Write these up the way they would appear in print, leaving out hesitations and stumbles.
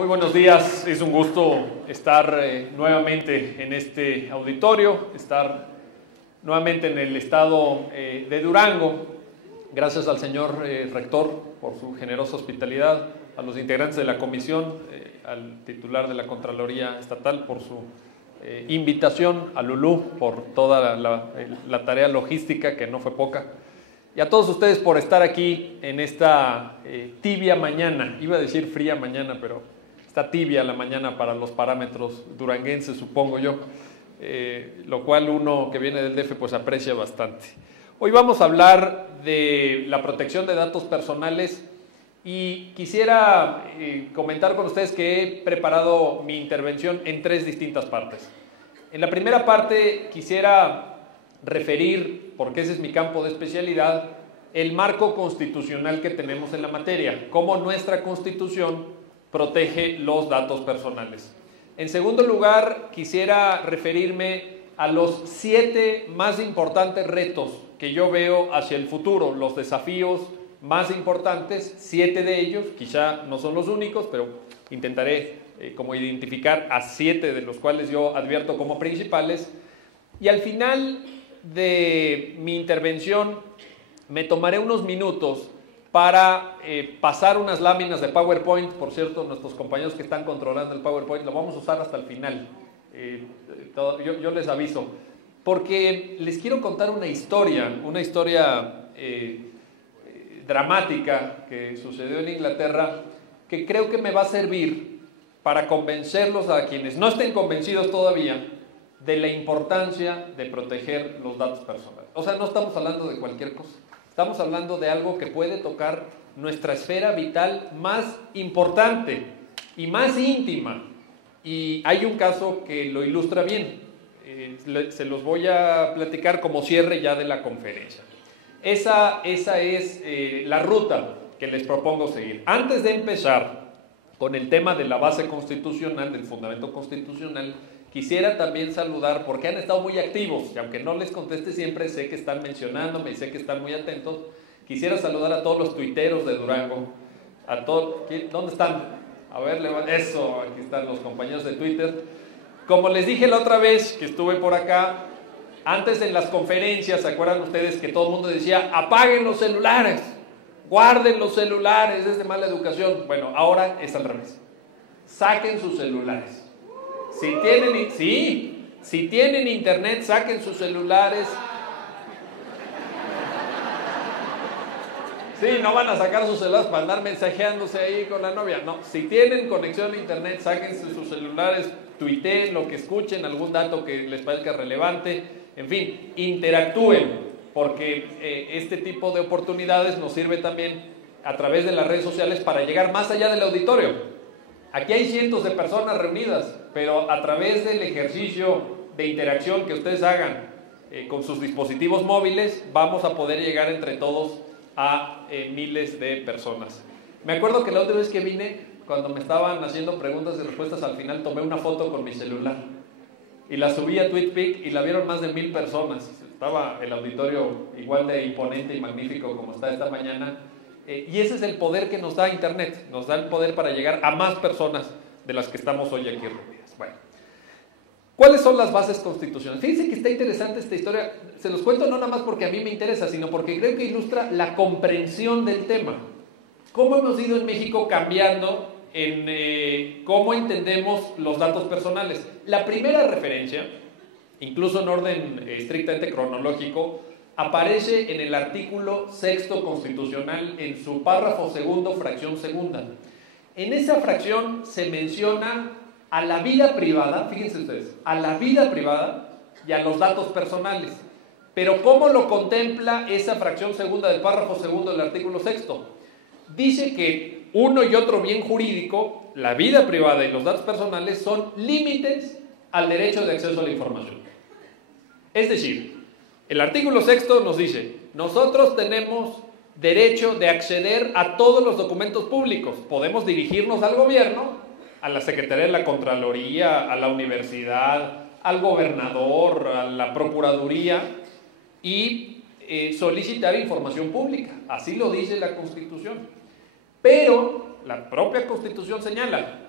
Muy buenos días, es un gusto estar nuevamente en este auditorio, estar nuevamente en el estado de Durango. Gracias al señor rector por su generosa hospitalidad, a los integrantes de la comisión, al titular de la Contraloría Estatal por su invitación, a Lulú por toda la tarea logística, que no fue poca, y a todos ustedes por estar aquí en esta tibia mañana. Iba a decir fría mañana, pero está tibia la mañana para los parámetros duranguenses, supongo yo, lo cual uno que viene del DF pues aprecia bastante. Hoy vamos a hablar de la protección de datos personales y quisiera comentar con ustedes que he preparado mi intervención en tres distintas partes. En la primera parte quisiera referir, porque ese es mi campo de especialidad, el marco constitucional que tenemos en la materia, cómo nuestra Constitución protege los datos personales. En segundo lugar, quisiera referirme a los 7 más importantes retos que yo veo hacia el futuro, los desafíos más importantes, 7 de ellos, quizá no son los únicos, pero intentaré como identificar a 7 de los cuales yo advierto como principales. Y al final de mi intervención me tomaré unos minutos para pasar unas láminas de PowerPoint. Por cierto, nuestros compañeros que están controlando el PowerPoint lo vamos a usar hasta el final. Yo les aviso, porque les quiero contar una historia dramática que sucedió en Inglaterra, que creo que me va a servir para convencerlos a quienes no estén convencidos todavía de la importancia de proteger los datos personales. O sea, no estamos hablando de cualquier cosa. Estamos hablando de algo que puede tocar nuestra esfera vital más importante y más íntima. Y hay un caso que lo ilustra bien. Se los voy a platicar como cierre ya de la conferencia. Esa es la ruta que les propongo seguir. Antes de empezar con el tema de la base constitucional, del fundamento constitucional, quisiera también saludar, porque han estado muy activos, y aunque no les conteste siempre, sé que están mencionándome y sé que están muy atentos. Quisiera saludar a todos los tuiteros de Durango, a todos. ¿Dónde están? A ver, eso, aquí están los compañeros de Twitter. Como les dije la otra vez que estuve por acá, antes en las conferencias, ¿se acuerdan ustedes que todo el mundo decía, apaguen los celulares, guarden los celulares, es de mala educación? Bueno, ahora es al revés. Saquen sus celulares. Si tienen internet, saquen sus celulares. Sí, no van a sacar sus celulares para andar mensajeándose ahí con la novia. No, si tienen conexión a internet, sáquense sus celulares, tuiteen lo que escuchen, algún dato que les parezca relevante. En fin, interactúen, porque este tipo de oportunidades nos sirve también a través de las redes sociales para llegar más allá del auditorio. Aquí hay cientos de personas reunidas, pero a través del ejercicio de interacción que ustedes hagan con sus dispositivos móviles, vamos a poder llegar entre todos a miles de personas. Me acuerdo que la otra vez que vine, cuando me estaban haciendo preguntas y respuestas, al final tomé una foto con mi celular y la subí a TweetPic y la vieron más de 1000 personas. Estaba el auditorio igual de imponente y magnífico como está esta mañana. Y ese es el poder que nos da Internet, nos da el poder para llegar a más personas de las que estamos hoy aquí reunidas. Bueno, ¿cuáles son las bases constitucionales? Fíjense que está interesante esta historia, se los cuento no nada más porque a mí me interesa, sino porque creo que ilustra la comprensión del tema. Cómo hemos ido en México cambiando en cómo entendemos los datos personales. La primera referencia, incluso en orden estrictamente cronológico, aparece en el artículo 6º constitucional, en su párrafo segundo, fracción segunda. En esa fracción se menciona a la vida privada, fíjense ustedes, a la vida privada y a los datos personales. Pero ¿cómo lo contempla esa fracción segunda del párrafo segundo del artículo 6º? Dice que uno y otro bien jurídico, la vida privada y los datos personales, son límites al derecho de acceso a la información. Es decir, el artículo 6º nos dice, nosotros tenemos derecho de acceder a todos los documentos públicos. Podemos dirigirnos al gobierno, a la Secretaría de la Contraloría, a la universidad, al gobernador, a la Procuraduría y solicitar información pública. Así lo dice la Constitución. Pero la propia Constitución señala,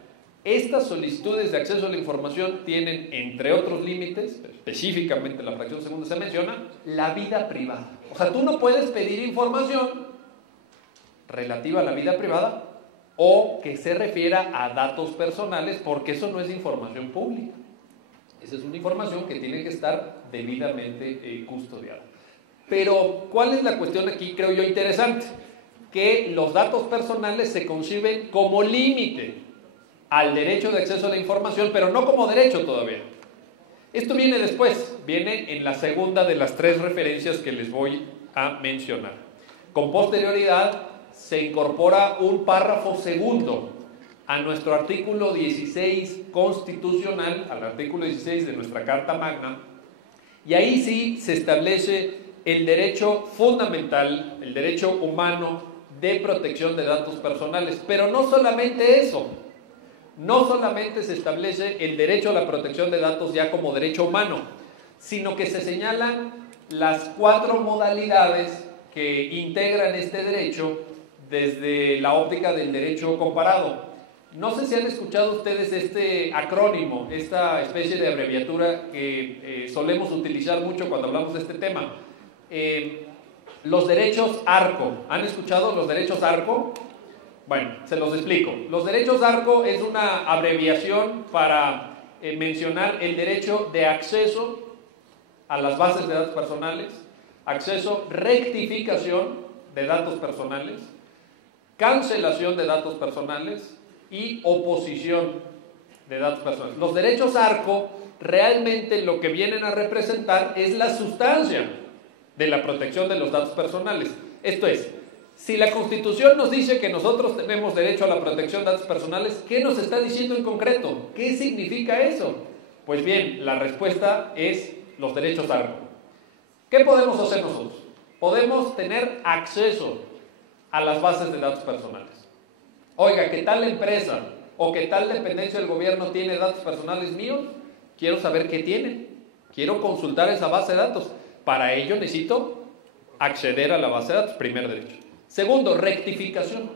Estas solicitudes de acceso a la información tienen, entre otros límites, específicamente la fracción segunda se menciona, la vida privada. O sea, tú no puedes pedir información relativa a la vida privada o que se refiera a datos personales, porque eso no es información pública. Esa es una información que tiene que estar debidamente custodiada. Pero, ¿cuál es la cuestión aquí, creo yo, interesante? Que los datos personales se conciben como límite al derecho de acceso a la información, pero no como derecho todavía. Esto viene después, viene en la segunda de las 3 referencias que les voy a mencionar. Con posterioridad se incorpora un párrafo segundo a nuestro artículo 16 constitucional, al artículo 16 de nuestra Carta Magna, y ahí sí se establece el derecho fundamental, el derecho humano de protección de datos personales. Pero no solamente eso, no solamente se establece el derecho a la protección de datos ya como derecho humano, sino que se señalan las 4 modalidades que integran este derecho desde la óptica del derecho comparado. No sé si han escuchado ustedes este acrónimo, esta especie de abreviatura que solemos utilizar mucho cuando hablamos de este tema. Los derechos ARCO. ¿Han escuchado los derechos ARCO? Bueno, se los explico. Los derechos ARCO es una abreviación para mencionar el derecho de acceso a las bases de datos personales, acceso, rectificación de datos personales, cancelación de datos personales y oposición de datos personales. Los derechos ARCO realmente lo que vienen a representar es la sustancia de la protección de los datos personales. Esto es, si la Constitución nos dice que nosotros tenemos derecho a la protección de datos personales, ¿qué nos está diciendo en concreto? ¿Qué significa eso? Pues bien, la respuesta es los derechos ARCO. ¿Qué podemos hacer nosotros? Podemos tener acceso a las bases de datos personales. Oiga, ¿qué tal empresa o qué tal dependencia del gobierno tiene datos personales míos? Quiero saber qué tienen. Quiero consultar esa base de datos. Para ello necesito acceder a la base de datos, primer derecho. Segundo, rectificación.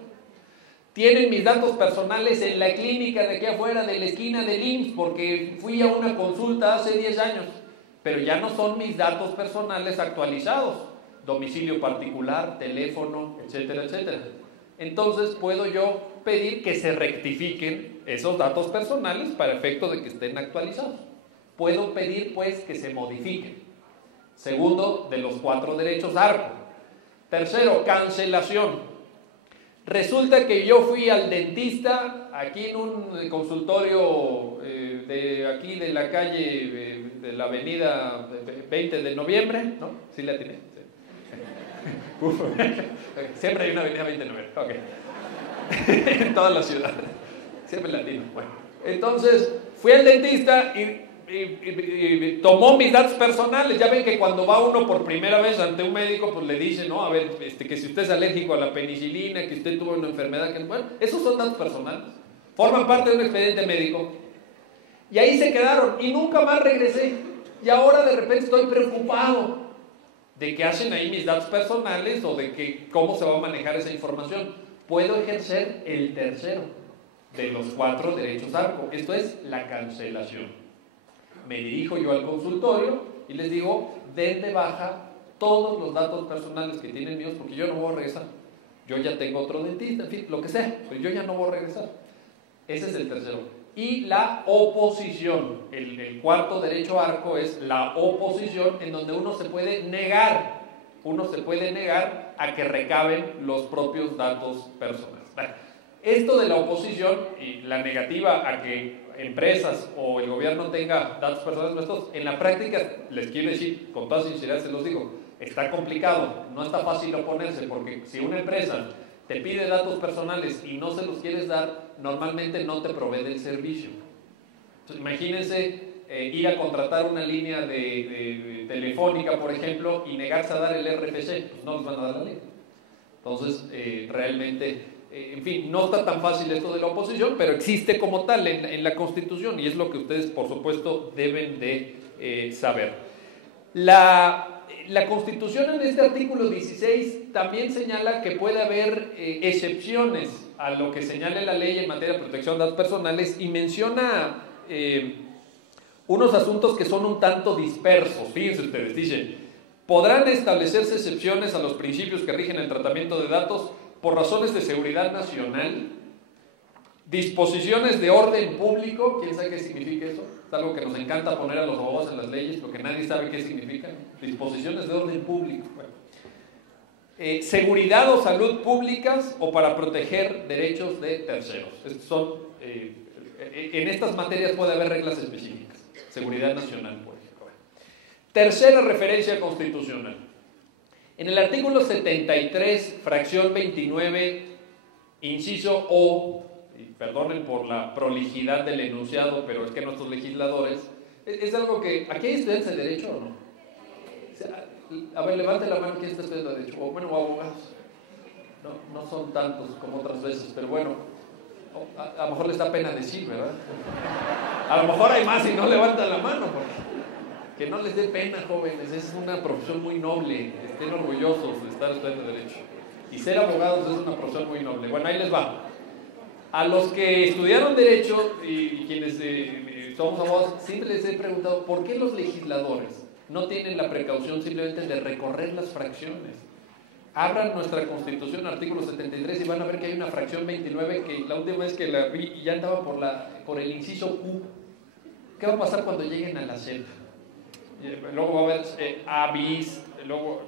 Tienen mis datos personales en la clínica de aquí afuera, de la esquina del IMSS, porque fui a una consulta hace 10 años, pero ya no son mis datos personales actualizados. Domicilio particular, teléfono, etcétera, etcétera. Entonces puedo yo pedir que se rectifiquen esos datos personales para efecto de que estén actualizados. Puedo pedir pues que se modifiquen. Segundo de los 4 derechos ARCO. Tercero, cancelación. Resulta que yo fui al dentista aquí en un consultorio de aquí de la calle de la avenida 20 de noviembre, ¿no? ¿Sí la tiene? Sí. Siempre hay una avenida 20 de noviembre, ok. En toda la ciudad. Siempre la tiene. Bueno, entonces fui al dentista y tomó mis datos personales. Ya ven que cuando va uno por primera vez ante un médico, pues le dice, no, a ver, que si usted es alérgico a la penicilina, que usted tuvo una enfermedad, que bueno, esos son datos personales, forman parte de un expediente médico. Y ahí se quedaron y nunca más regresé. Y ahora de repente estoy preocupado de qué hacen ahí mis datos personales o de que cómo se va a manejar esa información. Puedo ejercer el tercero de los 4 derechos ARCO, esto es la cancelación. Me dirijo yo al consultorio y les digo, den de baja todos los datos personales que tienen míos, porque yo no voy a regresar. Yo ya tengo otro dentista, en fin, lo que sea, pero yo ya no voy a regresar. Ese es el tercero. Y la oposición, el 4 derecho ARCO es la oposición, en donde uno se puede negar a que recaben los propios datos personales. Esto de la oposición y la negativa a que empresas o el gobierno tenga datos personales nuestros, en la práctica, les quiero decir, con toda sinceridad se los digo, está complicado, no está fácil oponerse, porque si una empresa te pide datos personales y no se los quieres dar, normalmente no te provee del servicio. Entonces, imagínense ir a contratar una línea de telefónica, por ejemplo, y negarse a dar el RFC, pues no les van a dar la línea. Entonces, realmente... en fin, no está tan fácil esto de la oposición, pero existe como tal en la Constitución y es lo que ustedes, por supuesto, deben de saber. La La Constitución en este artículo 16 también señala que puede haber excepciones a lo que señale la ley en materia de protección de datos personales y menciona unos asuntos que son un tanto dispersos. Fíjense ustedes, dice, podrán establecerse excepciones a los principios que rigen el tratamiento de datos por razones de seguridad nacional, disposiciones de orden público. ¿Quién sabe qué significa eso? Es algo que nos encanta poner a los abogados en las leyes, porque nadie sabe qué significa. Disposiciones de orden público. Bueno. Seguridad o salud públicas o para proteger derechos de terceros. Estos son, en estas materias puede haber reglas específicas. Seguridad nacional, por ejemplo. Tercera referencia constitucional. En el artículo 73, fracción 29, inciso O, y perdonen por la prolijidad del enunciado, pero es que nuestros legisladores, es algo que, ¿aquí hay estudiantes de derecho o no? A ver, levante la mano, ¿quién está estudiando derecho? O bueno, abogados. No son tantos como otras veces, pero bueno, a lo mejor les da pena decir, ¿verdad? A lo mejor hay más y no levantan la mano, porque que no les dé pena, jóvenes, es una profesión muy noble, estén orgullosos de estar estudiando derecho. Y ser abogados es una profesión muy noble. Bueno, ahí les va. A los que estudiaron derecho y quienes somos abogados, siempre les he preguntado, ¿por qué los legisladores no tienen la precaución simplemente de recorrer las fracciones? Abran nuestra Constitución, artículo 73, y van a ver que hay una fracción 29 que la última vez que la vi ya andaba por el inciso Q. ¿Qué va a pasar cuando lleguen a la Z? Luego va a haber A bis, luego,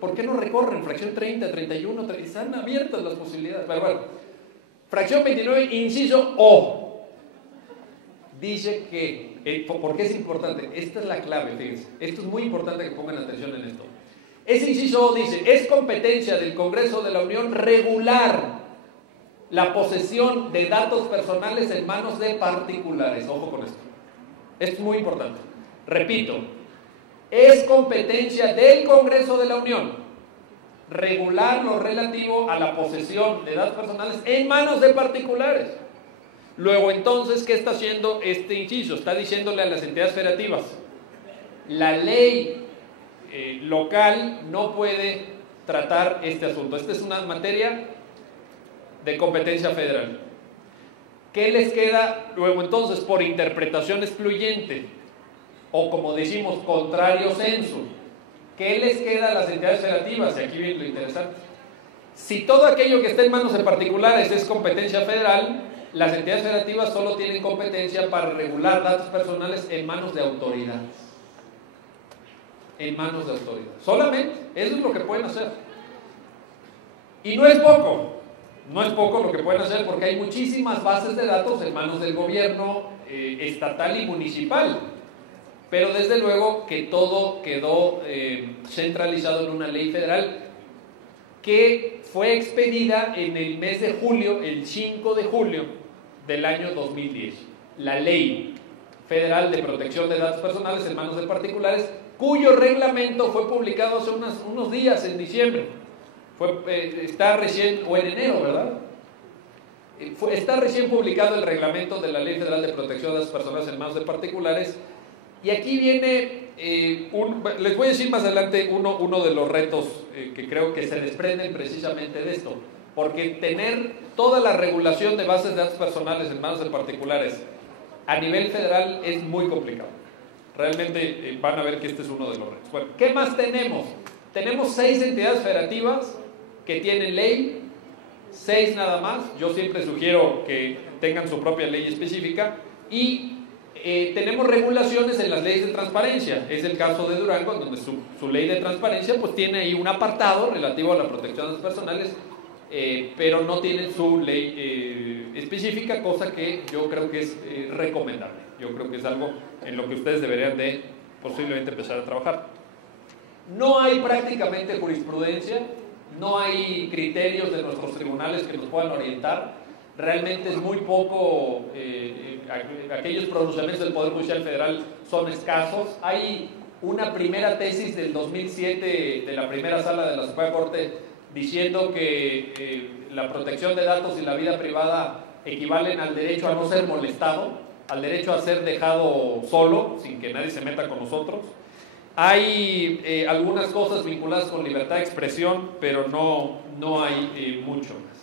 ¿por qué no recorren? Fracción 30, 31, están abiertas las posibilidades. Pero bueno, fracción 29, inciso O. Dice que, ¿por qué es importante? Esta es la clave, fíjense. Esto es muy importante que pongan atención en esto. Ese inciso O dice, es competencia del Congreso de la Unión regular la posesión de datos personales en manos de particulares. Ojo con esto. Esto es muy importante. Repito, es competencia del Congreso de la Unión regular lo relativo a la posesión de datos personales en manos de particulares. Luego, entonces, ¿qué está haciendo este inciso? Está diciéndole a las entidades federativas, la ley local no puede tratar este asunto. Esta es una materia de competencia federal. ¿Qué les queda luego entonces? Por interpretación excluyente, o como decimos, contrario censo. ¿Qué les queda a las entidades federativas? Y aquí viene lo interesante. Si todo aquello que está en manos de particulares es competencia federal, las entidades federativas solo tienen competencia para regular datos personales en manos de autoridades. En manos de autoridades. Solamente, eso es lo que pueden hacer. Y no es poco. No es poco lo que pueden hacer, porque hay muchísimas bases de datos en manos del gobierno estatal y municipal. Pero desde luego que todo quedó centralizado en una ley federal que fue expedida en el mes de julio, el 5 de julio del año 2010. La Ley Federal de Protección de Datos Personales en manos de particulares, cuyo reglamento fue publicado hace unos días, en diciembre. Está recién, o en enero, ¿verdad? Está recién publicado el reglamento de la Ley Federal de Protección de Datos Personales en manos de particulares. Y aquí viene, les voy a decir más adelante uno de los retos que creo que se desprenden precisamente de esto. Porque tener toda la regulación de bases de datos personales en manos de particulares a nivel federal es muy complicado. Realmente van a ver que este es uno de los retos. Bueno, ¿qué más tenemos? Tenemos 6 entidades federativas que tienen ley, 6 nada más. Yo siempre sugiero que tengan su propia ley específica. Y tenemos regulaciones en las leyes de transparencia. Es el caso de Durango, donde su ley de transparencia pues tiene ahí un apartado relativo a la protección de datos personales, pero no tiene su ley específica, cosa que yo creo que es recomendable. Yo creo que es algo en lo que ustedes deberían de posiblemente empezar a trabajar. No hay prácticamente jurisprudencia, no hay criterios de nuestros tribunales que nos puedan orientar. Realmente es muy poco, aquellos pronunciamientos del Poder Judicial Federal son escasos. Hay una primera tesis del 2007 de la primera sala de la Suprema Corte diciendo que la protección de datos y la vida privada equivalen al derecho a no ser molestado, al derecho a ser dejado solo, sin que nadie se meta con nosotros. Hay algunas cosas vinculadas con libertad de expresión, pero no hay mucho más.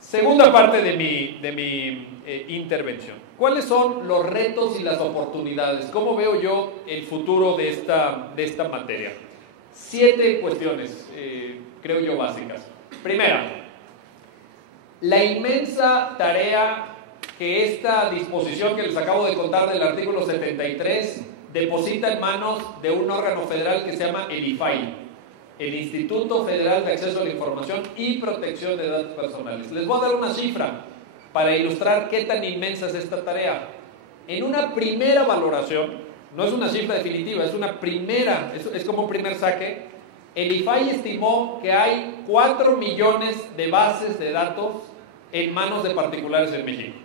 Segunda parte de mi intervención. ¿Cuáles son los retos y las oportunidades? ¿Cómo veo yo el futuro de esta materia? 7 cuestiones, creo yo, básicas. Primera, la inmensa tarea que esta disposición que les acabo de contar del artículo 73 deposita en manos de un órgano federal que se llama el IFAI, el Instituto Federal de Acceso a la Información y Protección de Datos Personales. Les voy a dar una cifra para ilustrar qué tan inmensa es esta tarea. En una primera valoración, no es una cifra definitiva, es una primera, es como un primer saque, el IFAI estimó que hay 4 millones de bases de datos en manos de particulares en México.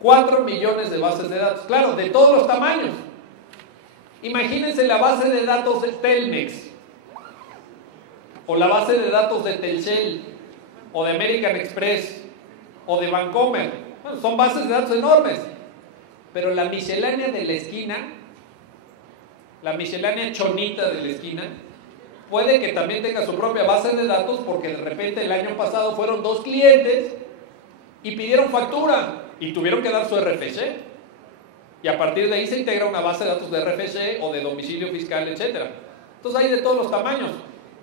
4 millones de bases de datos, claro, de todos los tamaños. Imagínense la base de datos de Telmex, o la base de datos de Telcel, o de American Express, o de Bancomer. Bueno, son bases de datos enormes, pero la miscelánea de la esquina, la miscelánea chonita de la esquina, puede que también tenga su propia base de datos, porque de repente el año pasado fueron 2 clientes y pidieron factura y tuvieron que dar su RFC, y a partir de ahí se integra una base de datos de RFC o de domicilio fiscal, etc. Entonces hay de todos los tamaños.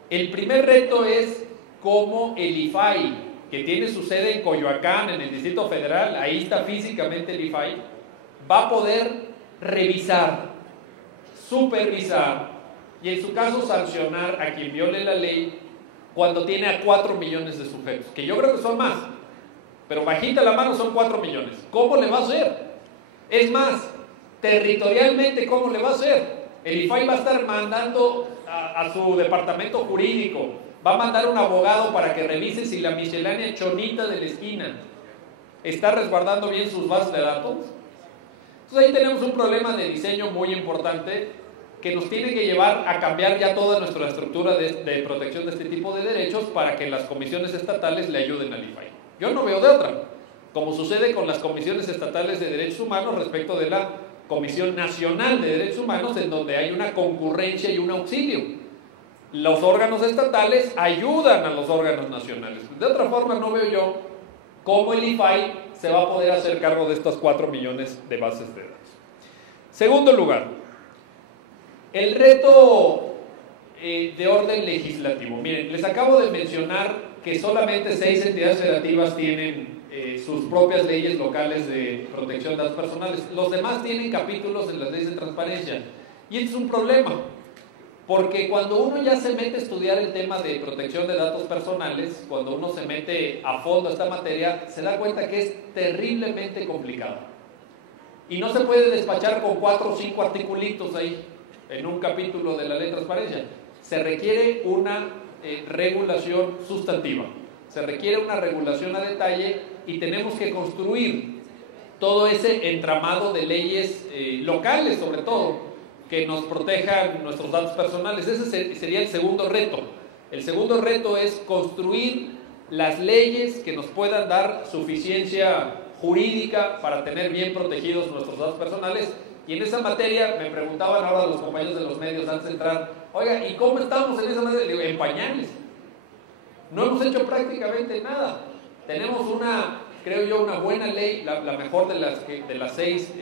El primer reto es cómo el IFAI, que tiene su sede en Coyoacán, en el Distrito Federal, ahí está físicamente el IFAI, va a poder revisar, supervisar y en su caso sancionar a quien viole la ley cuando tiene a 4 millones de sujetos, que yo creo que son más, pero bajita la mano son 4 millones. ¿Cómo le va a hacer? Es más, territorialmente, ¿cómo le va a hacer? El IFAI va a estar mandando a su departamento jurídico, va a mandar un abogado para que revise si la miscelánea chonita de la esquina está resguardando bien sus bases de datos. Entonces ahí tenemos un problema de diseño muy importante que nos tiene que llevar a cambiar ya toda nuestra estructura de protección de este tipo de derechos para que las comisiones estatales le ayuden al IFAI. Yo no veo de otra, como sucede con las comisiones estatales de derechos humanos respecto de la Comisión Nacional de Derechos Humanos, en donde hay una concurrencia y un auxilio. Los órganos estatales ayudan a los órganos nacionales. De otra forma, no veo yo cómo el IFAI se va a poder hacer cargo de estos 4 millones de bases de datos. Segundo lugar, el reto de orden legislativo. Miren, les acabo de mencionar que solamente 6 entidades federativas tienen sus propias leyes locales de protección de datos personales. Los demás tienen capítulos en las leyes de transparencia. Y este es un problema, porque cuando uno ya se mete a estudiar el tema de protección de datos personales, cuando uno se mete a fondo a esta materia, se da cuenta que es terriblemente complicado. Y no se puede despachar con 4 o 5 articulitos ahí, en un capítulo de la ley de transparencia. Se requiere una regulación sustantiva, se requiere una regulación a detalle y tenemos que construir todo ese entramado de leyes locales, sobre todo, que nos protejan nuestros datos personales. Ese sería el segundo reto. El segundo reto es construir las leyes que nos puedan dar suficiencia jurídica para tener bien protegidos nuestros datos personales. Y en esa materia, me preguntaban ahora los compañeros de los medios antes de entrar, oiga, ¿y cómo estamos en esa materia? Digo, en pañales. No hemos hecho prácticamente nada. Tenemos una, creo yo, una buena ley, la mejor de las 6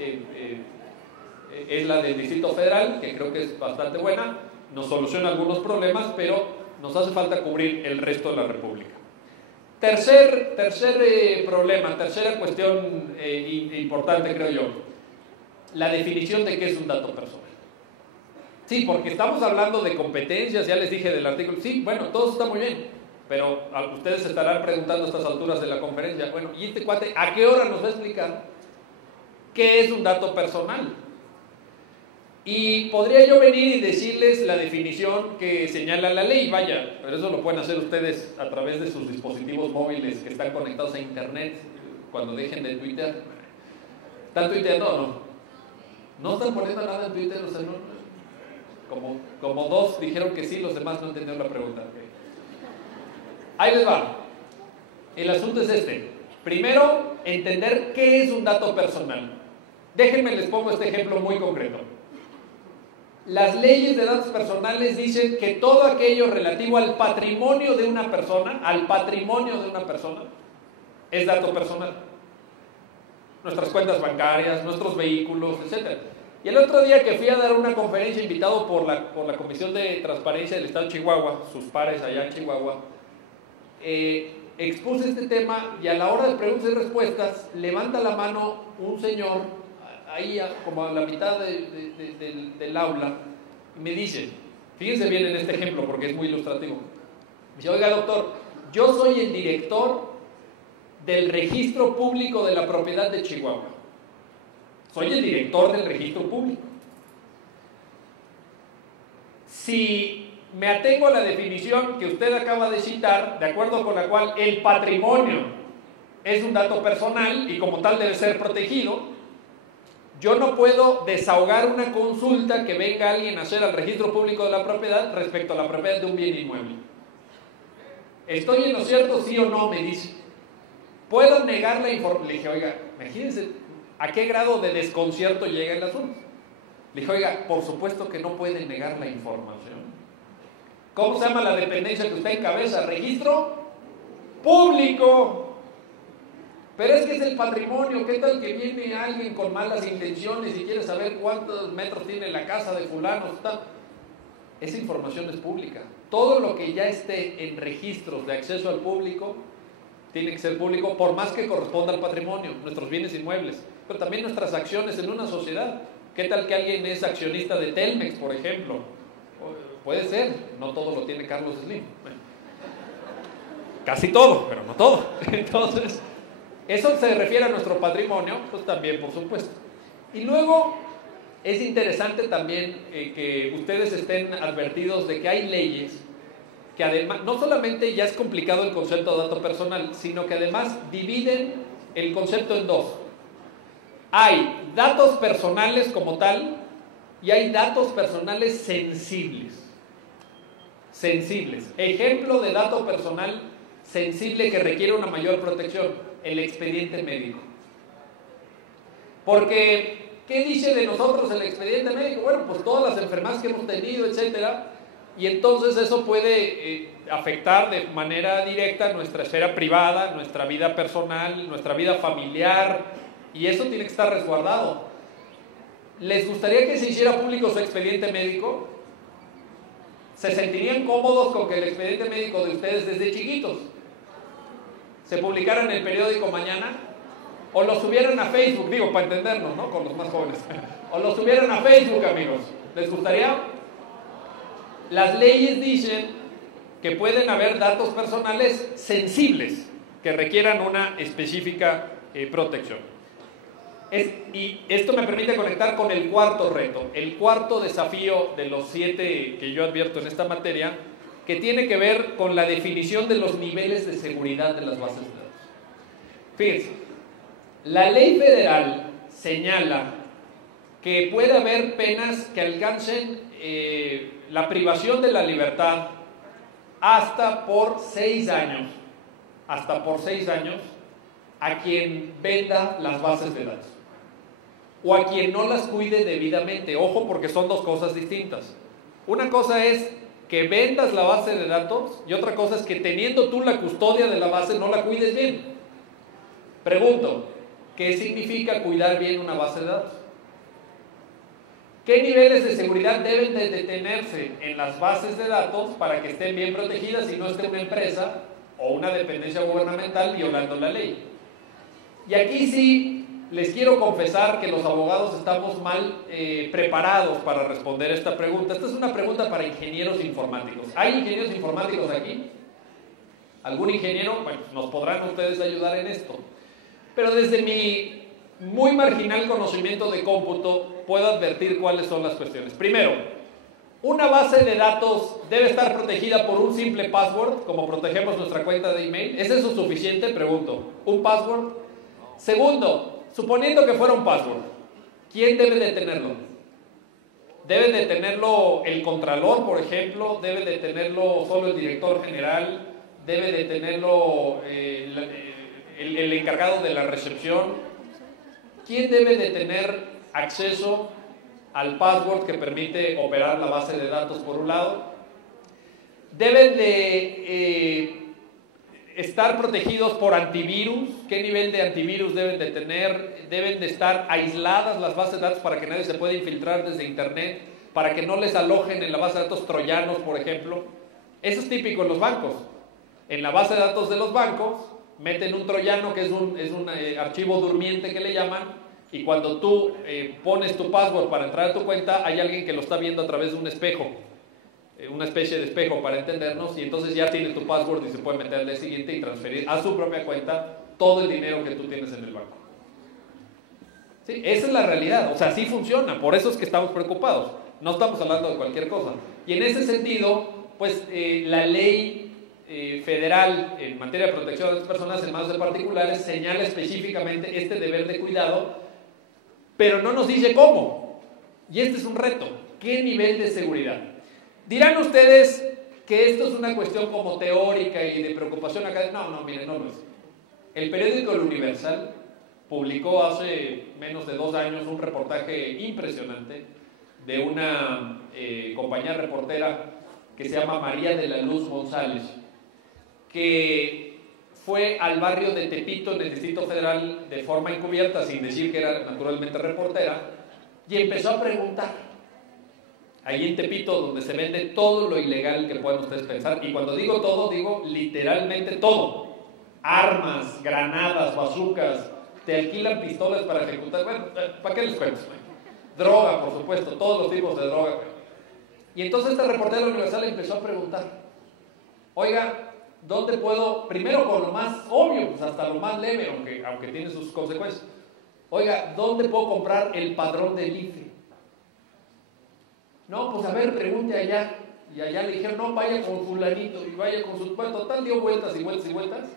es la del Distrito Federal, que creo que es bastante buena, nos soluciona algunos problemas, pero nos hace falta cubrir el resto de la República. Tercer problema, tercera cuestión importante, creo yo, la definición de qué es un dato personal. Sí, porque estamos hablando de competencias, ya les dije del artículo, sí, bueno, todo está muy bien, pero ustedes se estarán preguntando a estas alturas de la conferencia, bueno, ¿y este cuate a qué hora nos va a explicar qué es un dato personal? Y podría yo venir y decirles la definición que señala la ley, vaya, pero eso lo pueden hacer ustedes a través de sus dispositivos móviles que están conectados a internet cuando dejen de Twitter. ¿Están tuiteando o no? No están poniendo nada en Twitter, o sea, no, como 2 dijeron que sí, los demás no entendieron la pregunta. Ahí les va. El asunto es este. Primero, entender qué es un dato personal. Déjenme les pongo este ejemplo muy concreto. Las leyes de datos personales dicen que todo aquello relativo al patrimonio de una persona, es dato personal. Nuestras cuentas bancarias, nuestros vehículos, etc. Y el otro día que fui a dar una conferencia invitado por la Comisión de Transparencia del Estado de Chihuahua, sus pares allá en Chihuahua, expuse este tema y a la hora de preguntas y respuestas levanta la mano un señor ahí como a la mitad del aula y me dice, fíjense bien en este ejemplo porque es muy ilustrativo, me dice, oiga doctor, yo soy el director del registro público de la propiedad de Chihuahua, soy el director del registro público. Si me atengo a la definición que usted acaba de citar, de acuerdo con la cual el patrimonio es un dato personal y como tal debe ser protegido, yo no puedo desahogar una consulta que venga alguien a hacer al registro público de la propiedad respecto a la propiedad de un bien inmueble. ¿Estoy en lo cierto, sí o no? Me dice. ¿Puedo negar la información? Le dije, oiga, imagínense a qué grado de desconcierto llega el asunto. Le dije, oiga, por supuesto que no puede negar la información. ¿Cómo se llama la dependencia que usted encabeza? Registro público. Pero es que es el patrimonio. ¿Qué tal que viene alguien con malas intenciones y quiere saber cuántos metros tiene la casa de fulano? Esa información es pública. Todo lo que ya esté en registros de acceso al público tiene que ser público, por más que corresponda al patrimonio, nuestros bienes inmuebles, pero también nuestras acciones en una sociedad. ¿Qué tal que alguien es accionista de Telmex, por ejemplo? Puede ser, no todo lo tiene Carlos Slim. Bueno, casi todo, pero no todo. Entonces, eso se refiere a nuestro patrimonio, pues también, por supuesto. Y luego, es interesante también que ustedes estén advertidos de que hay leyes que además, no solamente ya es complicado el concepto de dato personal, sino que además dividen el concepto en dos. Hay datos personales como tal y hay datos personales sensibles. Sensibles. Ejemplo de dato personal sensible que requiere una mayor protección, el expediente médico. Porque, ¿qué dice de nosotros el expediente médico? Bueno, pues todas las enfermedades que hemos tenido, etcétera, y entonces eso puede afectar de manera directa nuestra esfera privada, nuestra vida personal, nuestra vida familiar, y eso tiene que estar resguardado. ¿Les gustaría que se hiciera público su expediente médico? ¿Se sentirían cómodos con que el expediente médico de ustedes desde chiquitos se publicara en el periódico mañana? O lo subieran a Facebook, digo, para entendernos, ¿no? Con los más jóvenes. O lo subieran a Facebook, amigos. ¿Les gustaría? Las leyes dicen que pueden haber datos personales sensibles que requieran una específica protección. Y esto me permite conectar con el cuarto reto, el cuarto desafío de los 7 que yo advierto en esta materia, que tiene que ver con la definición de los niveles de seguridad de las bases de datos. Fíjense, la ley federal señala que puede haber penas que alcancen la privación de la libertad hasta por 6 años, a quien venda las bases de datos o a quien no las cuide debidamente. Ojo, porque son dos cosas distintas. Una cosa es que vendas la base de datos y otra cosa es que teniendo tú la custodia de la base no la cuides bien. Pregunto, ¿qué significa cuidar bien una base de datos? ¿Qué niveles de seguridad deben de tenerse en las bases de datos para que estén bien protegidas y no esté una empresa o una dependencia gubernamental violando la ley? Y aquí sí les quiero confesar que los abogados estamos mal preparados para responder esta pregunta. Esta es una pregunta para ingenieros informáticos. ¿Hay ingenieros informáticos aquí? ¿Algún ingeniero? Bueno, nos podrán ustedes ayudar en esto. Pero desde mi muy marginal conocimiento de cómputo, puedo advertir cuáles son las cuestiones. Primero, una base de datos debe estar protegida por un simple password, como protegemos nuestra cuenta de email. ¿Es eso suficiente? Pregunto. ¿Un password? Segundo, suponiendo que fuera un password, ¿quién debe de tenerlo? ¿Debe de tenerlo el contralor, por ejemplo? ¿Debe de tenerlo solo el director general? ¿Debe de tenerlo el encargado de la recepción? ¿Quién debe de tener acceso al password que permite operar la base de datos por un lado. Deben de estar protegidos por antivirus. ¿Qué nivel de antivirus deben de tener? Deben de estar aisladas las bases de datos para que nadie se pueda infiltrar desde internet, para que no les alojen en la base de datos troyanos, por ejemplo. Eso es típico en los bancos. En la base de datos de los bancos meten un troyano, que es un archivo durmiente que le llaman, y cuando tú pones tu password para entrar a tu cuenta, hay alguien que lo está viendo a través de un espejo, una especie de espejo para entendernos, y entonces ya tiene tu password y se puede meter al día siguiente y transferir a su propia cuenta todo el dinero que tú tienes en el banco. Sí, esa es la realidad, o sea, sí funciona, por eso es que estamos preocupados, no estamos hablando de cualquier cosa. Y en ese sentido, pues la ley federal en materia de protección de las personas en manos de particulares señala específicamente este deber de cuidado, pero no nos dice cómo. Y este es un reto. ¿Qué nivel de seguridad? Dirán ustedes que esto es una cuestión como teórica y de preocupación académica. No, miren, no lo es. El periódico El Universal publicó hace menos de 2 años un reportaje impresionante de una compañía reportera que se llama María de la Luz González, que fue al barrio de Tepito en el Distrito Federal de forma encubierta, sin decir que era naturalmente reportera, y empezó a preguntar. Ahí en Tepito, donde se vende todo lo ilegal que puedan ustedes pensar, y cuando digo todo, digo literalmente todo. Armas, granadas, bazucas, te alquilan pistolas para ejecutar, bueno, ¿para qué les cuento? Droga, por supuesto, todos los tipos de droga. Y entonces este reportero universal empezó a preguntar, oiga, ¿dónde puedo? Primero con lo más obvio, pues hasta lo más leve, aunque tiene sus consecuencias. Oiga, ¿dónde puedo comprar el padrón del IFE? No, pues a ver, pregunte allá. Y allá le dijeron, no, vaya con fulanito y vaya con su... Bueno, total, dio vueltas y vueltas y vueltas,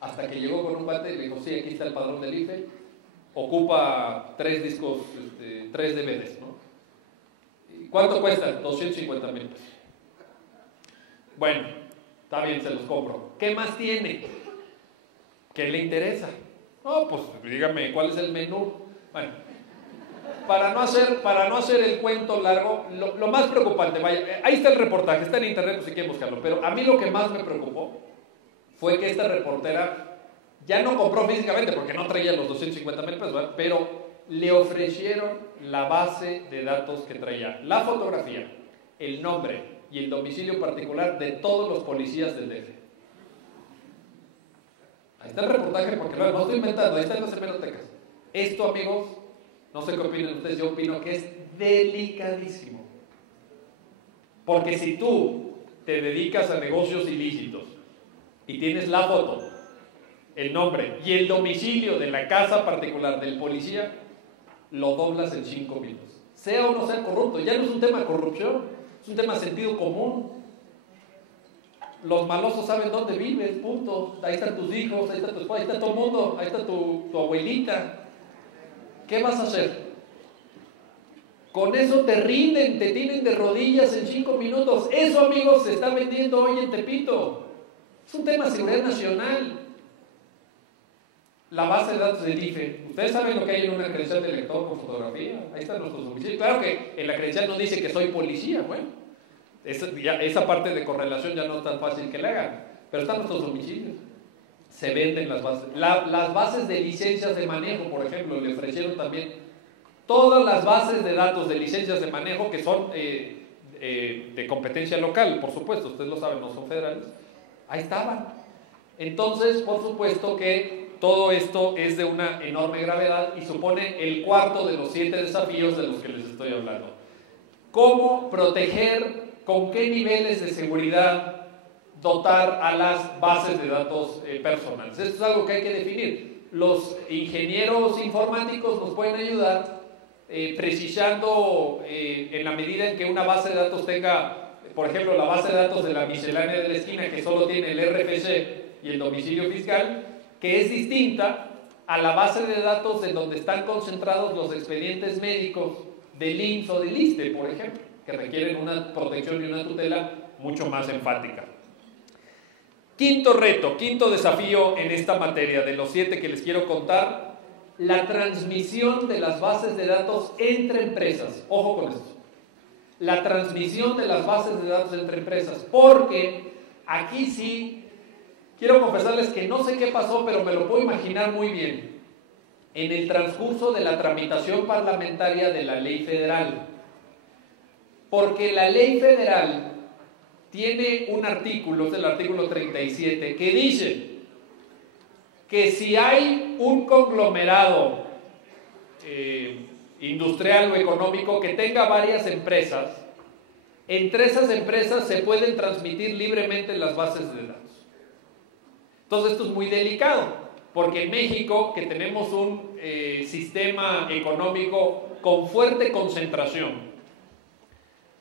hasta que llegó con un cuate y le dijo, sí, aquí está el padrón del IFE, ocupa 3 discos, 3 DVDs, ¿no? ¿Cuánto cuesta? 250,000 pesos. Bueno, está bien, se los compro. ¿Qué más tiene? ¿Qué le interesa? No, pues dígame, ¿cuál es el menú? Bueno, para no hacer el cuento largo, lo más preocupante, vaya, ahí está el reportaje, está en internet, pues si quieren buscarlo, pero a mí lo que más me preocupó fue que esta reportera ya no compró físicamente, porque no traía los 250,000 pesos, ¿verdad? Pero le ofrecieron la base de datos que traía, la fotografía, el nombre y el domicilio particular de todos los policías del DF. Ahí está el reportaje, porque no estoy inventando, ahí están las hemerotecas. Esto, amigos, no sé qué opinan ustedes, yo opino que es delicadísimo. Porque si tú te dedicas a negocios ilícitos y tienes la foto, el nombre y el domicilio de la casa particular del policía, lo doblas en 5 minutos. Sea o no sea corrupto, ya no es un tema de corrupción, es un tema de sentido común. Los malosos saben dónde vives, punto. Ahí están tus hijos, ahí está tu esposa, ahí está todo el mundo, ahí está tu abuelita. ¿Qué vas a hacer? Con eso te rinden, te tienen de rodillas en 5 minutos. Eso, amigos, se está vendiendo hoy en Tepito. Es un tema de seguridad nacional. La base de datos del IFE. ¿Ustedes saben lo que hay en una credencial de lector con fotografía? Ahí están nuestros domicilios. Claro que en la credencial no dice que soy policía, bueno. Esa parte de correlación ya no es tan fácil que la hagan. Pero están nuestros domicilios. Se venden las bases. Las bases de licencias de manejo, por ejemplo, le ofrecieron también todas las bases de datos de licencias de manejo que son de competencia local, por supuesto, ustedes lo saben, no son federales. Ahí estaban. Entonces, por supuesto que todo esto es de una enorme gravedad y supone el cuarto de los 7 desafíos de los que les estoy hablando. ¿Cómo proteger, con qué niveles de seguridad dotar a las bases de datos personales? Esto es algo que hay que definir. Los ingenieros informáticos nos pueden ayudar precisando en la medida en que una base de datos tenga, por ejemplo, la base de datos de la miscelánea de la esquina, que solo tiene el RFC y el domicilio fiscal, que es distinta a la base de datos en donde están concentrados los expedientes médicos del IMSS o del ISSSTE, por ejemplo, que requieren una protección y una tutela mucho más enfática. Quinto reto, quinto desafío en esta materia, de los 7 que les quiero contar, la transmisión de las bases de datos entre empresas. Ojo con esto. La transmisión de las bases de datos entre empresas. Porque aquí sí, quiero confesarles que no sé qué pasó, pero me lo puedo imaginar muy bien. En el transcurso de la tramitación parlamentaria de la ley federal. Porque la ley federal tiene un artículo, es el artículo 37, que dice que si hay un conglomerado industrial o económico que tenga varias empresas, entre esas empresas se pueden transmitir libremente las bases de datos. Entonces esto es muy delicado, porque en México, que tenemos un sistema económico con fuerte concentración,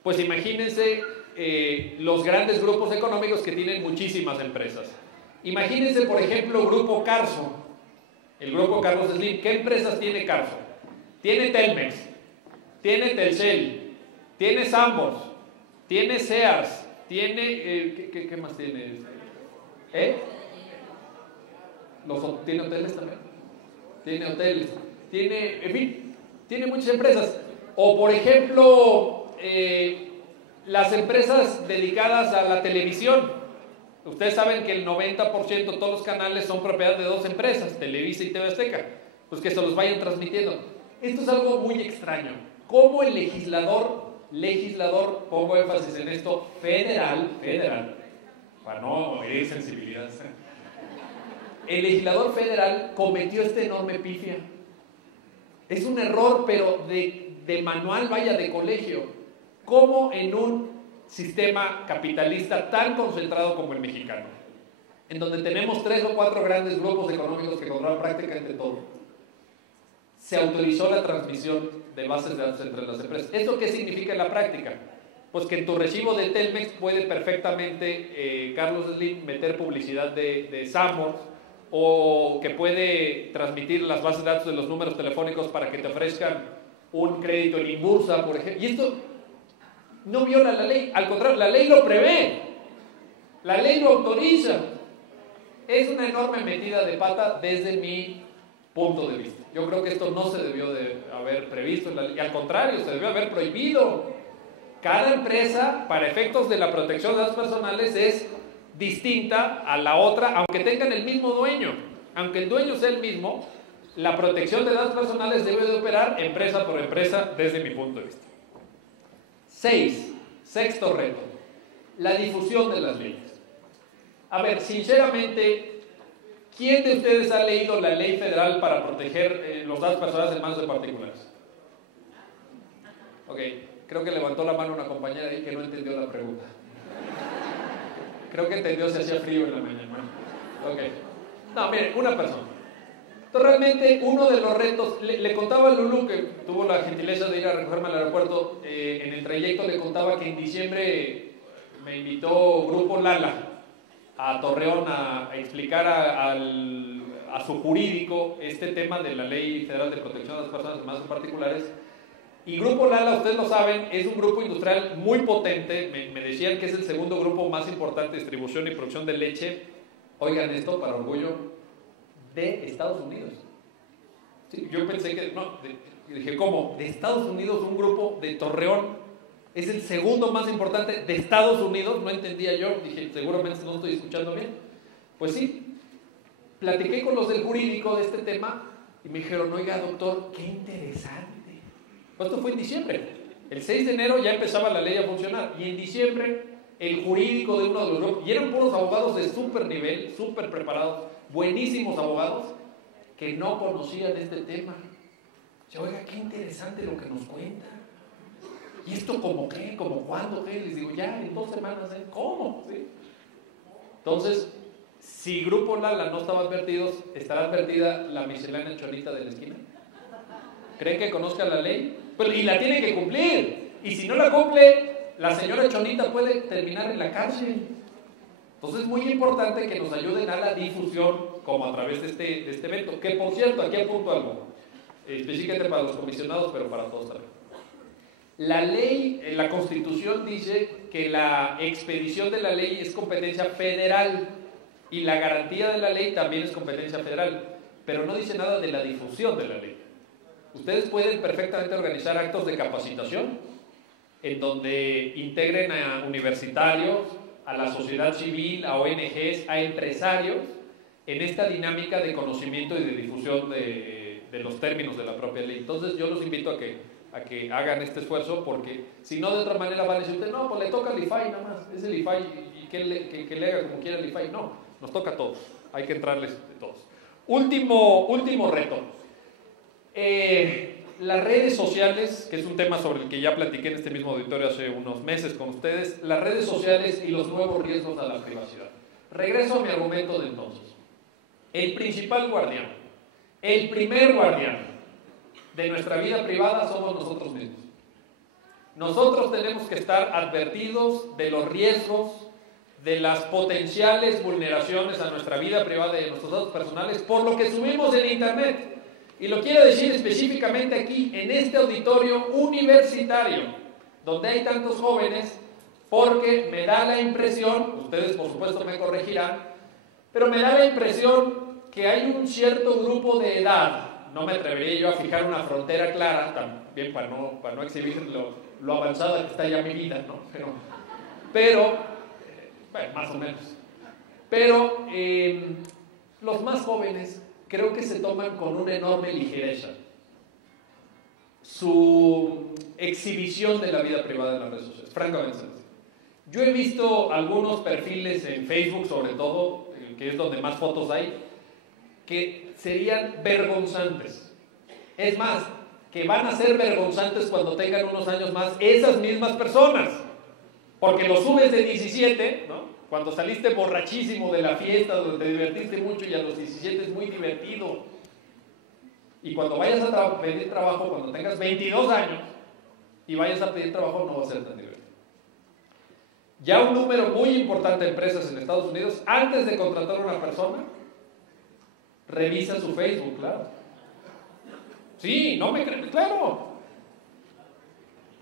pues imagínense los grandes grupos económicos que tienen muchísimas empresas. Imagínense, por ejemplo, Grupo Carso, el Grupo Carlos Slim. ¿Qué empresas tiene Carso? Tiene Telmex, tiene Telcel, tiene Sanborns, tiene Sears, tiene... ¿qué más tiene? ¿Tiene hoteles también? Tiene hoteles, tiene... En fin, tiene muchas empresas. O, por ejemplo, las empresas dedicadas a la televisión. Ustedes saben que el 90% de todos los canales son propiedad de dos empresas, Televisa y TV Azteca, pues que se los vayan transmitiendo. Esto es algo muy extraño. ¿Cómo el legislador, pongo énfasis en esto, federal, para no herir sensibilidades, el legislador federal cometió esta enorme pifia? Es un error, pero de manual, vaya, de colegio. ¿Cómo en un sistema capitalista tan concentrado como el mexicano, en donde tenemos 3 o 4 grandes grupos económicos que controlan prácticamente todo, se autorizó la transmisión de bases de datos entre las empresas? ¿Esto qué significa en la práctica? Pues que en tu recibo de Telmex puede perfectamente Carlos Slim meter publicidad de Sanborns, o que puede transmitir las bases de datos de los números telefónicos para que te ofrezcan un crédito en Inbursa, por ejemplo. Y esto no viola la ley, al contrario, la ley lo prevé, la ley lo autoriza. Es una enorme metida de pata desde mi punto de vista. Yo creo que esto no se debió de haber previsto en la ley, y al contrario, se debió haber prohibido. Cada empresa, para efectos de la protección de datos personales, es distinta a la otra, aunque tengan el mismo dueño. Aunque el dueño sea el mismo, la protección de datos personales debe de operar empresa por empresa desde mi punto de vista. 6. Sexto reto, la difusión de las leyes. A ver, sinceramente, ¿quién de ustedes ha leído la ley federal para proteger los datos personales en manos de particulares? Ok, creo que levantó la mano una compañera ahí que no entendió la pregunta. Creo que entendió si hacía frío en la mañana. Ok. No, mire, una persona. Entonces, realmente, uno de los retos, le contaba a Lulu, que tuvo la gentileza de ir a recogerme al aeropuerto, en el trayecto le contaba que en diciembre me invitó Grupo Lala a Torreón a explicar a su jurídico este tema de la Ley Federal de Protección de las Personas en manos de particulares. Y Grupo Lala, ustedes lo saben, es un grupo industrial muy potente. Me decían que es el segundo grupo más importante de distribución y producción de leche. Oigan esto, para orgullo, de Estados Unidos. Sí, yo pensé que, no, dije, ¿cómo? De Estados Unidos, un grupo de Torreón es el segundo más importante de Estados Unidos. No entendía yo, dije, seguramente no estoy escuchando bien. Pues sí, platiqué con los del jurídico de este tema y me dijeron, oiga, doctor, qué interesante. Pues esto fue en diciembre. El 6 de enero ya empezaba la ley a funcionar, y en diciembre el jurídico de uno de los grupos, y eran puros abogados de súper nivel, súper preparados, buenísimos abogados, que no conocían este tema. Yo, oiga, qué interesante lo que nos cuenta. ¿Y esto cómo qué? ¿Cómo cuándo qué? Les digo, ya en 2 semanas, ¿eh? ¿Cómo? ¿Sí? Entonces, si Grupo Lala no estaba advertidos, ¿estará advertida la miscelánea cholita de la esquina? ¿Creen que conozca la ley? Pues, y la tiene que cumplir. Y si no la cumple, la señora Chonita puede terminar en la cárcel. Entonces es muy importante que nos ayuden a la difusión, como a través de este evento. Que, por cierto, aquí apunto algo, específicamente para los comisionados, pero para todos también. La ley, la Constitución dice que la expedición de la ley es competencia federal, y la garantía de la ley también es competencia federal. pero no dice nada de la difusión de la ley. Ustedes pueden perfectamente organizar actos de capacitación en donde integren a universitarios, a la sociedad civil, a ONGs, a empresarios, en esta dinámica de conocimiento y de difusión de los términos de la propia ley. Entonces yo los invito a que hagan este esfuerzo, porque si no, de otra manera van a decir usted, no, pues le toca al IFAI nada más, es el IFAI, y que le haga como quiera el IFAI. No, nos toca a todos, hay que entrarles de todos. Último reto. Las redes sociales, que es un tema sobre el que ya platiqué en este mismo auditorio hace unos meses con ustedes, las redes sociales y los nuevos riesgos a la privacidad. Regreso a mi argumento de entonces. El principal guardián, el primer guardián de nuestra vida privada somos nosotros mismos. Nosotros tenemos que estar advertidos de los riesgos, de las potenciales vulneraciones a nuestra vida privada y a nuestros datos personales por lo que subimos en Internet. Y lo quiero decir específicamente aquí, en este auditorio universitario, donde hay tantos jóvenes, porque me da la impresión, ustedes por supuesto me corregirán, pero me da la impresión que hay un cierto grupo de edad, no me atrevería yo a fijar una frontera clara, también para no exhibir lo avanzada que está ya mi vida, ¿no? Pero bueno, más o menos. Pero los más jóvenes creo que se toman con una enorme ligereza su exhibición de la vida privada en las redes sociales, francamente. Yo he visto algunos perfiles en Facebook, sobre todo, que es donde más fotos hay, que serían vergonzantes. Es más, que van a ser vergonzantes cuando tengan unos años más esas mismas personas, porque lo subes de 17, ¿no? Cuando saliste borrachísimo de la fiesta, donde te divertiste mucho y a los 17 es muy divertido. Y cuando vayas a pedir trabajo, cuando tengas 22 años y vayas a pedir trabajo, no va a ser tan divertido. Ya un número muy importante de empresas en Estados Unidos, antes de contratar a una persona, revisa su Facebook, claro. Sí, no me creen, claro.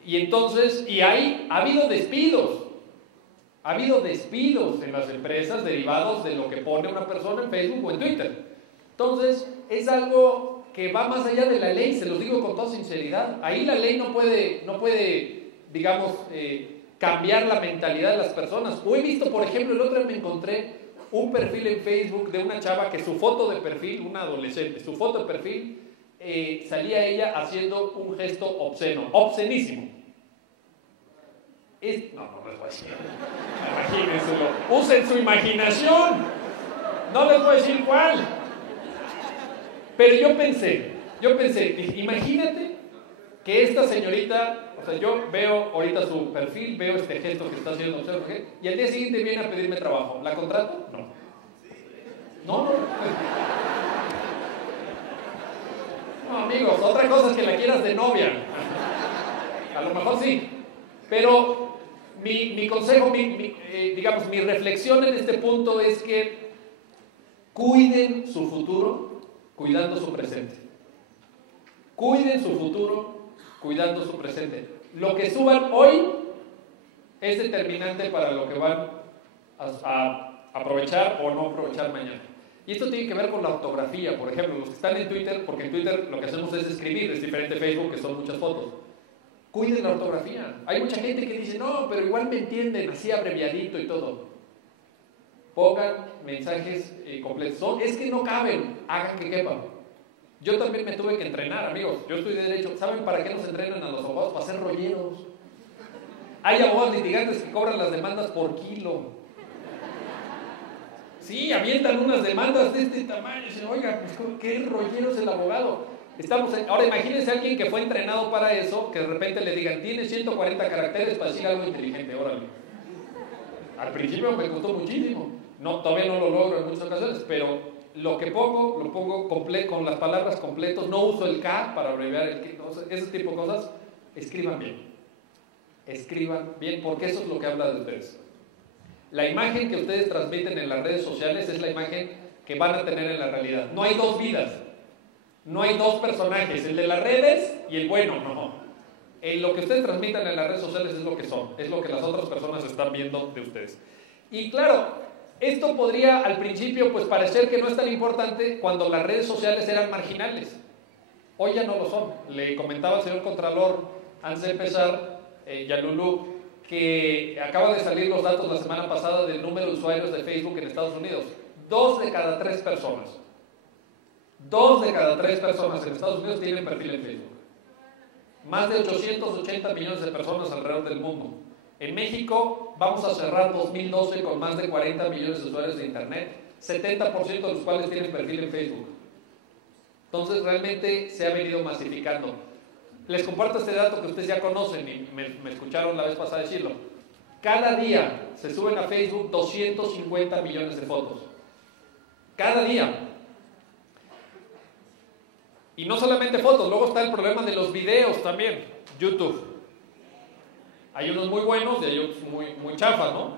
Y entonces, ha habido despidos. Ha habido despidos en las empresas derivados de lo que pone una persona en Facebook o en Twitter. Entonces, es algo que va más allá de la ley, se los digo con toda sinceridad. Ahí la ley no puede digamos, cambiar la mentalidad de las personas. O he visto, por ejemplo, el otro día me encontré un perfil en Facebook de una chava que su foto de perfil, una adolescente, su foto de perfil, salía ella haciendo un gesto obsceno, obscenísimo. No les voy a decir. Imagínenselo. Usen su imaginación. No les voy a decir cuál. Pero yo pensé, imagínate que esta señorita, o sea, yo veo ahorita su perfil, veo este gesto que está haciendo, y al día siguiente viene a pedirme trabajo. ¿La contrato? No. No, amigos, otra cosa es que la quieras de novia. A lo mejor sí. Pero mi consejo, digamos, mi reflexión en este punto es que cuiden su futuro cuidando su presente. Cuiden su futuro cuidando su presente. Lo que suban hoy es determinante para lo que van a aprovechar o no aprovechar mañana. Y esto tiene que ver con la ortografía. Por ejemplo, los que están en Twitter, porque en Twitter lo que hacemos es escribir, es diferente de Facebook, que son muchas fotos. Cuiden la ortografía. Hay mucha gente que dice, no, pero igual me entienden, así abreviadito y todo. Pongan mensajes completos. Es que no caben, hagan que quepan. Yo también me tuve que entrenar, amigos. Yo estoy de derecho. ¿Saben para qué nos entrenan a los abogados? Para ser rolleros. Hay abogados litigantes que cobran las demandas por kilo. Sí, avientan unas demandas de este tamaño. Dicen, oiga, pues qué rollero es el abogado. Ahora imagínense a alguien que fue entrenado para eso, que de repente le digan, tiene 140 caracteres para decir algo inteligente, órale. Al principio me costó muchísimo. Todavía no lo logro en muchas ocasiones, pero lo que pongo, lo pongo con las palabras completos, no uso el K para abreviar el K, ese tipo de cosas. Escriban bien, porque eso es lo que habla de ustedes. La imagen que ustedes transmiten en las redes sociales es la imagen que van a tener en la realidad. No hay dos vidas. No hay dos personajes, el de las redes y el bueno, no. Lo que ustedes transmitan en las redes sociales es lo que son, es lo que las otras personas están viendo de ustedes. Y claro, Esto podría al principio pues parecer que no es tan importante cuando las redes sociales eran marginales. Hoy ya no lo son. Le comentaba al señor Contralor antes de empezar, Yalulú, que acaba de salir los datos la semana pasada del número de usuarios de Facebook en Estados Unidos. 2 de cada 3 personas. 2 de cada 3 personas en Estados Unidos tienen perfil en Facebook. Más de 880 millones de personas alrededor del mundo. En México vamos a cerrar 2012 con más de 40 millones de usuarios de Internet, 70% de los cuales tienen perfil en Facebook. Entonces realmente se ha venido masificando. Les comparto este dato que ustedes ya conocen y me escucharon la vez pasada decirlo. Cada día se suben a Facebook 250 millones de fotos. Cada día. Y no solamente fotos, luego está el problema de los videos también. YouTube. Hay unos muy buenos y hay otros muy chafas, ¿no?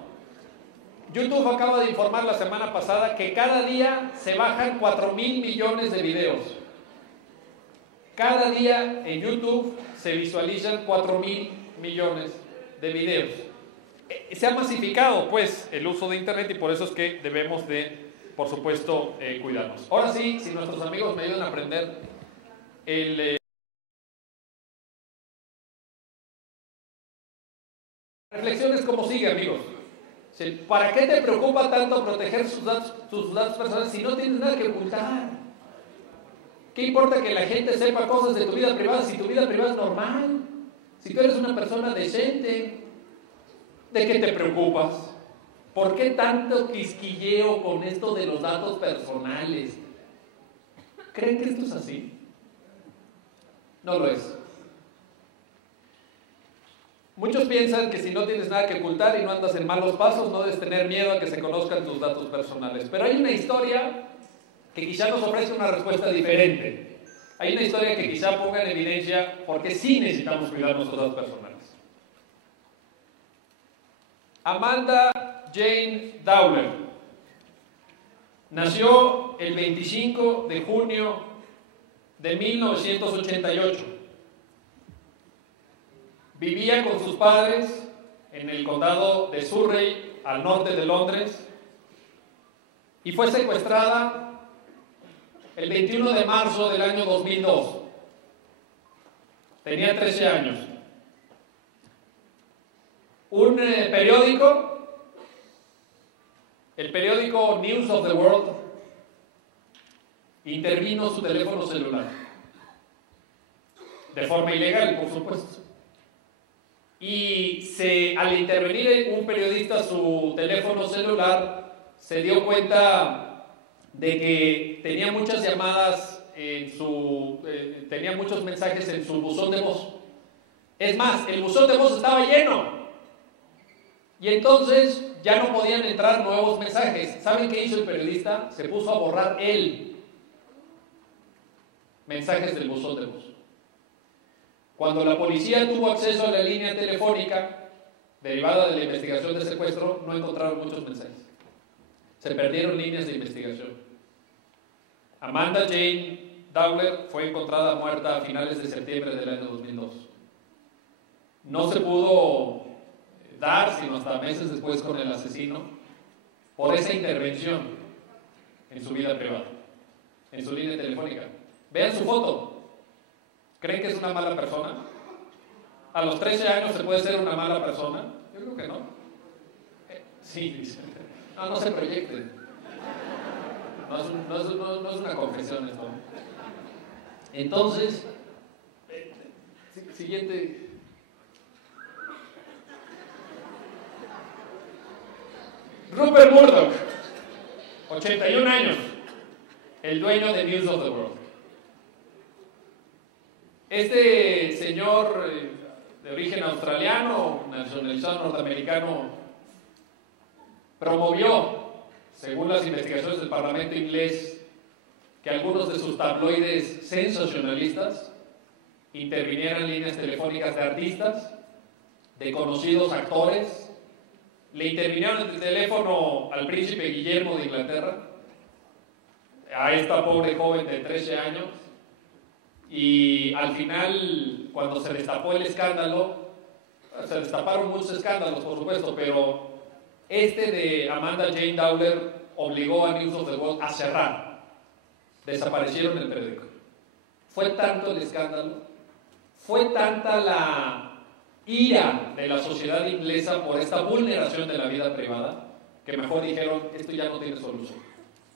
YouTube acaba de informar la semana pasada que cada día se bajan 4,000 millones de videos. Cada día en YouTube se visualizan 4,000 millones de videos. Se ha masificado, pues, el uso de Internet y por eso es que debemos de, por supuesto, cuidarnos. Ahora sí, si nuestros amigos me ayudan a aprender el... reflexiones como sigue, amigos. ¿Para qué te preocupa tanto proteger tus datos personales si no tienes nada que ocultar? ¿Qué importa que la gente sepa cosas de tu vida privada si tu vida privada es normal? Si tú eres una persona decente, ¿de qué te preocupas? ¿Por qué tanto quisquilleo con esto de los datos personales? ¿Creen que esto es así? No lo es. Muchos piensan que si no tienes nada que ocultar y no andas en malos pasos, no debes tener miedo a que se conozcan tus datos personales. Pero hay una historia que quizá nos ofrece una respuesta diferente. Hay una historia que quizá ponga en evidencia por qué sí necesitamos cuidar nuestros datos personales. Amanda Jane Dowler nació el 25 de junio de 1988. Vivía con sus padres en el condado de Surrey, al norte de Londres, y fue secuestrada el 21 de marzo del año 2002. Tenía 13 años. Un periódico, el periódico News of the World, intervino su teléfono celular. De forma ilegal, por supuesto. Y al intervenir un periodista su teléfono celular, se dio cuenta de que tenía muchas llamadas tenía muchos mensajes en su buzón de voz. Es más, el buzón de voz estaba lleno. Y entonces ya no podían entrar nuevos mensajes. ¿Saben qué hizo el periodista? Se puso a borrar él mensajes del buzón de voz. Cuando la policía tuvo acceso a la línea telefónica derivada de la investigación de secuestro, no encontraron muchos mensajes. Se perdieron líneas de investigación. Amanda Jane Dowler fue encontrada muerta a finales de septiembre del año 2002. No se pudo dar, sino hasta meses después, con el asesino por esa intervención en su vida privada, en su línea telefónica. Vean su foto. ¿Creen que es una mala persona? ¿A los 13 años se puede ser una mala persona? Yo creo que no. Sí, no se proyecten. No es una confesión esto. Entonces, siguiente. Rupert Murdoch, 81 años, el dueño de News of the World. Este señor de origen australiano, nacionalizado norteamericano, promovió, según las investigaciones del Parlamento inglés, que algunos de sus tabloides sensacionalistas intervinieran líneas telefónicas de artistas, de conocidos actores, le intervinieron en el teléfono al príncipe Guillermo de Inglaterra, a esta pobre joven de 13 años, y al final, cuando se destapó el escándalo, se destaparon muchos escándalos, por supuesto, pero Este de Amanda Jane Dowler obligó a News of the World a cerrar. Desaparecieron el periódico. Fue tanto el escándalo, fue tanta la ira de la sociedad inglesa por esta vulneración de la vida privada, que mejor dijeron, esto ya no tiene solución.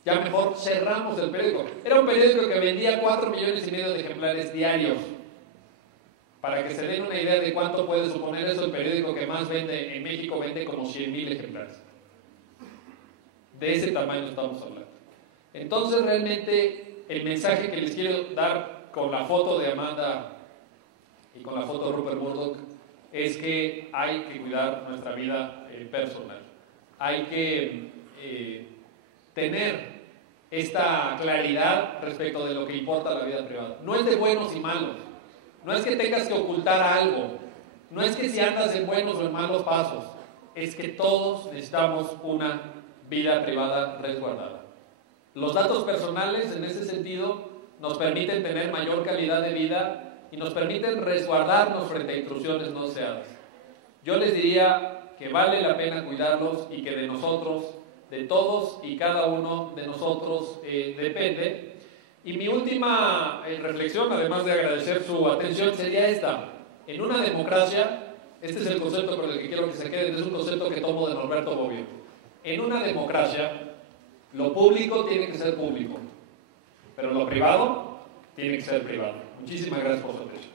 Ya mejor cerramos el periódico. Era un periódico que vendía 4,5 millones de ejemplares diarios. Para que se den una idea de cuánto puede suponer eso, el periódico que más vende en México vende como 100,000 ejemplares. De ese tamaño estamos hablando. Entonces, realmente, el mensaje que les quiero dar con la foto de Amanda y con la foto de Rupert Murdoch es que hay que cuidar nuestra vida personal. Hay que tener esta claridad respecto de lo que importa la vida privada. No es de buenos y malos. No es que tengas que ocultar algo. No es que si andas en buenos o en malos pasos. Es que todos necesitamos una vida privada resguardada. Los datos personales, en ese sentido, nos permiten tener mayor calidad de vida y nos permiten resguardarnos frente a intrusiones no deseadas. Yo les diría que vale la pena cuidarlos y que de nosotros, de todos y cada uno de nosotros depende. Y mi última reflexión, además de agradecer su atención, sería esta. En una democracia, este es el concepto con el que quiero que se queden, es un concepto que tomo de Norberto Bobbio. En una democracia, lo público tiene que ser público, pero lo privado tiene que ser privado. Muchísimas gracias por su atención.